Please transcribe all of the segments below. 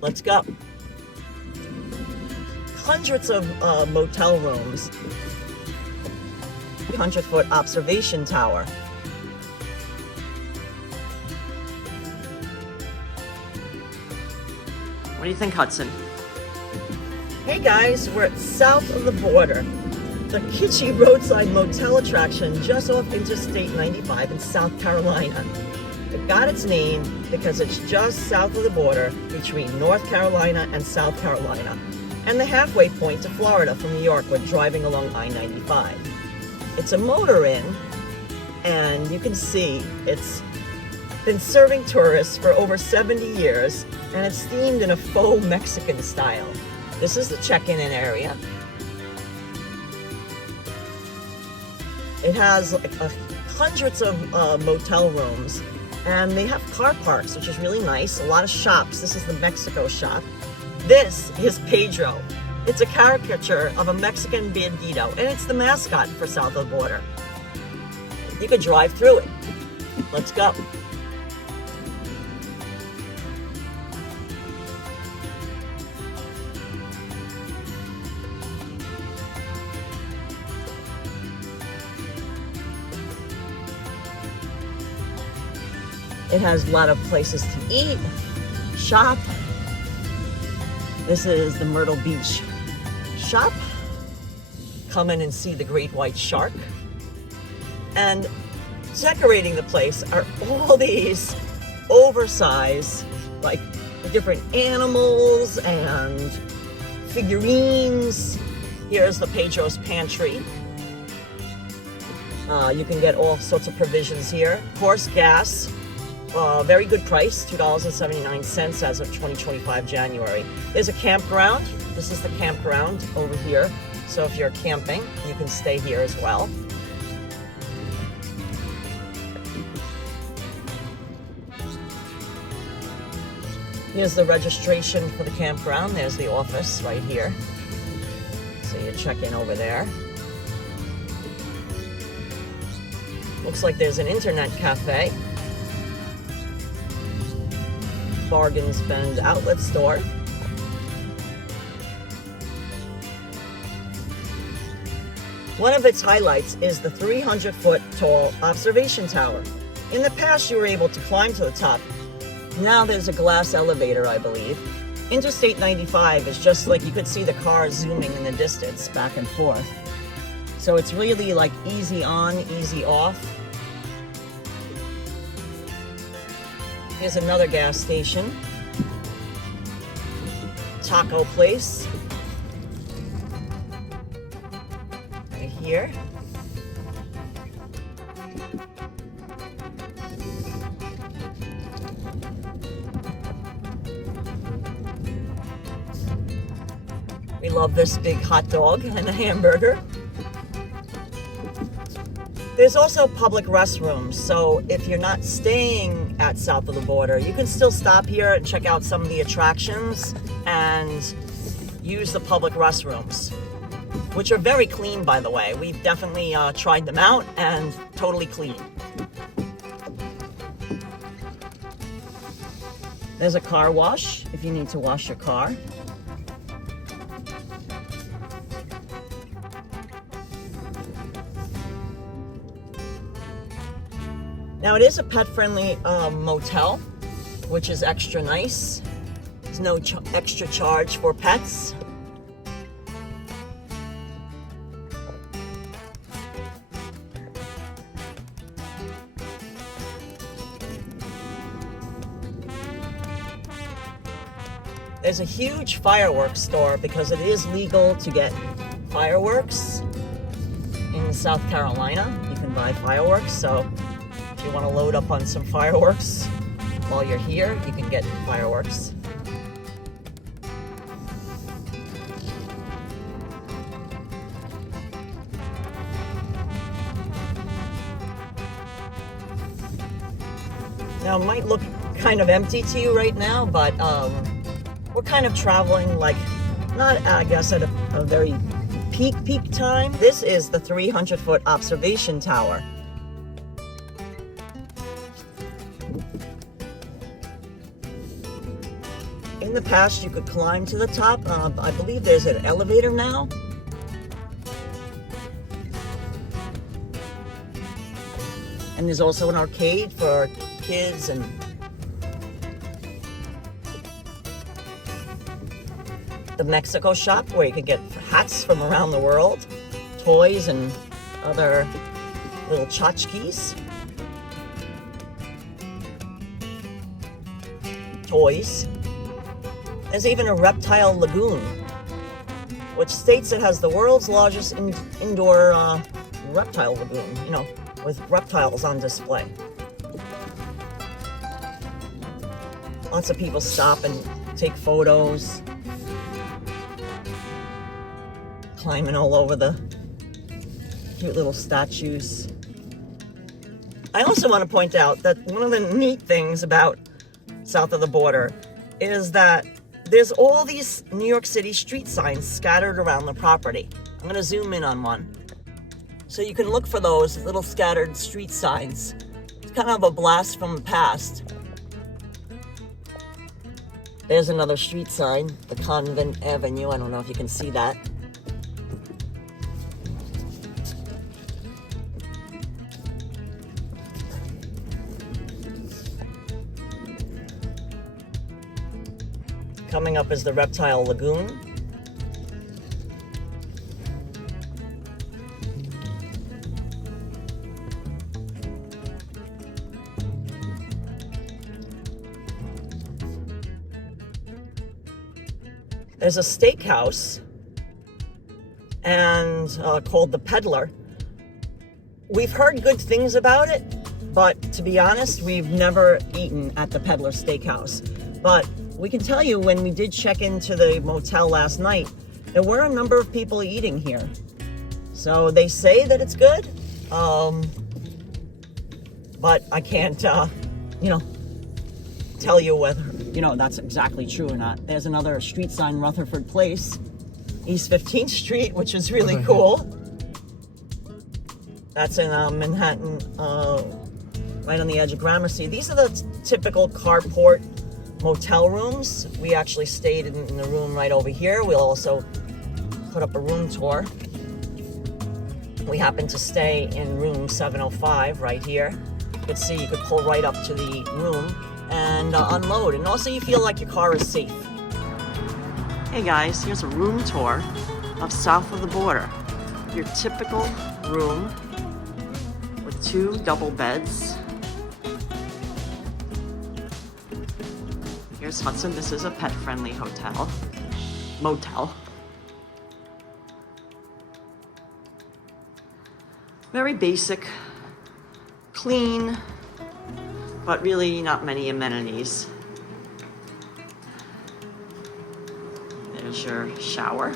Let's go. Hundreds of motel rooms. 300-foot observation tower. What do you think, Hudson? Hey guys, we're south of the border. The kitschy roadside motel attraction just off Interstate 95 in South Carolina. It got its name because it's just south of the border between North Carolina and South Carolina, and the halfway point to Florida from New York when driving along I-95. It's a motor inn, and you can see it's been serving tourists for over 70 years, and it's themed in a faux Mexican style. This is the check-in area. It has hundreds of motel rooms, and they have car parks, which is really nice. A lot of shops. This is the Mexico shop. This is Pedro. It's a caricature of a Mexican bandito, and it's the mascot for south of the border. You could drive through it. Let's go. It has a lot of places to eat, shop. This is the Myrtle Beach shop. Come in and see the great white shark. And decorating the place are all these oversized, like different animals and figurines. Here's the Pedro's Pantry. You can get all sorts of provisions here. Of course, gas. Very good price, $2.79 as of 2025 January. There's a campground. This is the campground over here. So if you're camping, you can stay here as well. Here's the registration for the campground. There's the office right here. So you check in over there. Looks like there's an internet cafe. Bargains Bend outlet store. One of its highlights is the 300-foot tall observation tower. In the past, you were able to climb to the top. Now there's a glass elevator, I believe. Interstate 95 is just like you could see the cars zooming in the distance back and forth. So it's really like easy on, easy off. Here's another gas station. Taco place. Right here. We love this big hot dog and a hamburger. There's also public restrooms, so if you're not staying at south of the border, you can still stop here and check out some of the attractions and use the public restrooms, which are very clean, by the way. We've definitely tried them out and totally clean. There's a car wash if you need to wash your car. Now it is a pet-friendly motel, which is extra nice. There's no extra charge for pets. There's a huge fireworks store because it is legal to get fireworks in South Carolina. You can buy fireworks, so if you want to load up on some fireworks while you're here, you can get fireworks. Now, it might look kind of empty to you right now, but we're kind of traveling like, not, I guess, at a very peak time. This is the 300-foot observation tower. In the past, you could climb to the top. I believe there's an elevator now. And there's also an arcade for kids and the Mexico shop where you can get hats from around the world, toys and other little tchotchkes. Toys. There's even a reptile lagoon, which states it has the world's largest indoor reptile lagoon, you know, with reptiles on display. Lots of people stop and take photos, climbing all over the cute little statues. I also want to point out that one of the neat things about south of the border is that there's all these New York City street signs scattered around the property. I'm going to zoom in on one. So you can look for those little scattered street signs. It's kind of a blast from the past. There's another street sign, the Convent Avenue. I don't know if you can see that. Coming up is the Reptile Lagoon. There's a steakhouse and called The Peddler. We've heard good things about it, but to be honest, we've never eaten at the Peddler Steakhouse. But we can tell you, when we did check into the motel last night, there were a number of people eating here. So they say that it's good, but I can't, tell you whether, that's exactly true or not. There's another street sign, Rutherford Place, East 15th Street, which is really cool. That's in Manhattan, right on the edge of Gramercy. These are the typical carport motel rooms. We actually stayed in the room right over here. We'll also put up a room tour. We happened to stay in room 705 right here. You could see, you could pull right up to the room and unload, and also you feel like your car is safe. Hey guys, here's a room tour of south of the border. Your typical room with 2 double beds. Here's Hudson. This is a pet-friendly motel. Very basic, clean, but really not many amenities. There's your shower.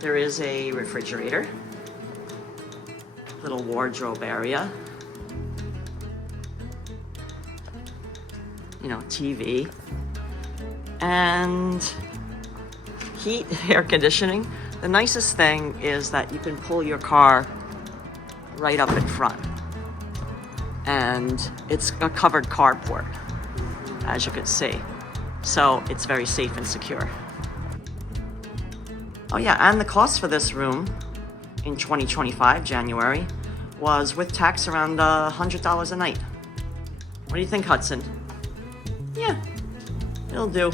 There is a refrigerator, little wardrobe area. TV, and heat, air conditioning. The nicest thing is that you can pull your car right up in front, and it's a covered carport, as you can see, so it's very safe and secure. Oh yeah, and the cost for this room in 2025 January was with tax around $100 a night. What do you think, Hudson? Yeah, it'll do.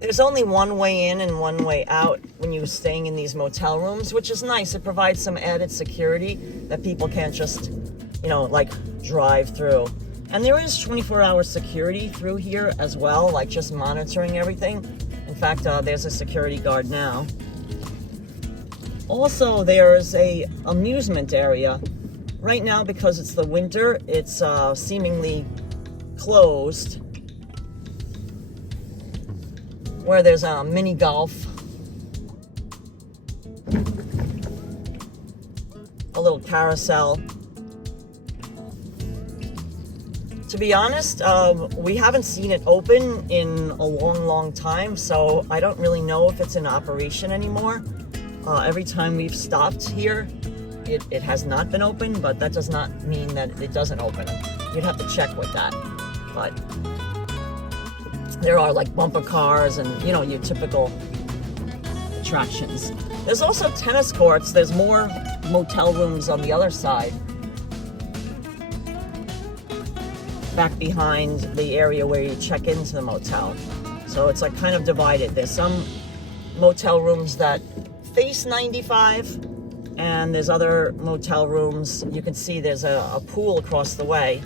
There's only one way in and one way out when you're staying in these motel rooms, which is nice. It provides some added security that people can't just, drive through. And there is 24-hour security through here as well, like just monitoring everything. In fact, there's a security guard now. Also, there's a amusement area. Right now, because it's the winter, it's seemingly closed. Where there's a mini golf, a little carousel. To be honest, we haven't seen it open in a long time, so I don't really know if it's in operation anymore. Every time we've stopped here, it has not been opened, but that does not mean that it doesn't open. You'd have to check with that. But there are like bumper cars and, you know, your typical attractions. There's also tennis courts. There's more motel rooms on the other side, back behind the area where you check into the motel. So it's like kind of divided. There's some motel rooms that face 95, and there's other motel rooms. You can see there's a pool across the way.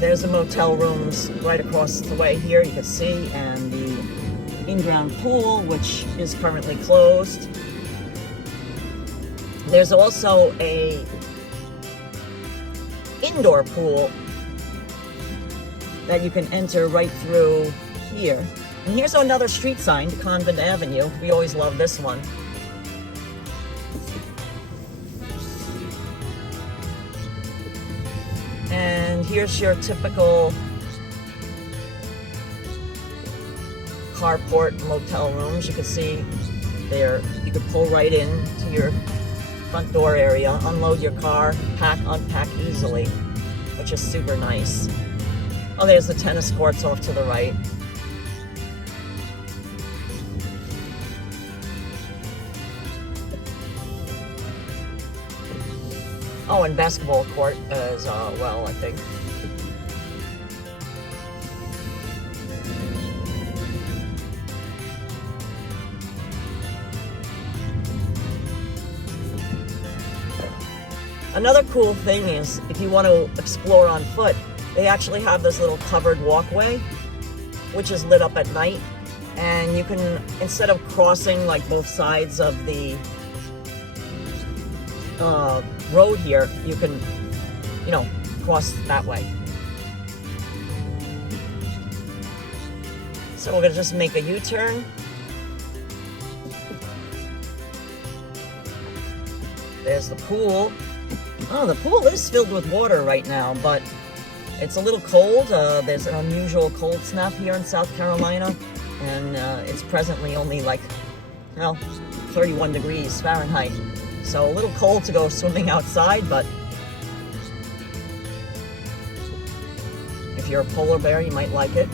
There's the motel rooms right across the way here, you can see, and the in-ground pool, which is currently closed. There's also a indoor pool that you can enter right through here. And here's another street sign, Convent Avenue. We always love this one. And here's your typical carport motel rooms. You can see there, you can pull right in to your front door area, unload your car, pack, unpack easily, which is super nice. Oh, there's the tennis courts off to the right. Oh, and basketball court as well, I think. Another cool thing is, if you want to explore on foot, they actually have this little covered walkway, which is lit up at night. And you can, instead of crossing like both sides of the road here, you can, you know, cross that way. So we're gonna just make a U-turn. There's the pool. Oh, the pool is filled with water right now, but it's a little cold. There's an unusual cold snap here in South Carolina, and it's presently only like, well, 31 degrees Fahrenheit. So a little cold to go swimming outside, but if you're a polar bear, you might like it.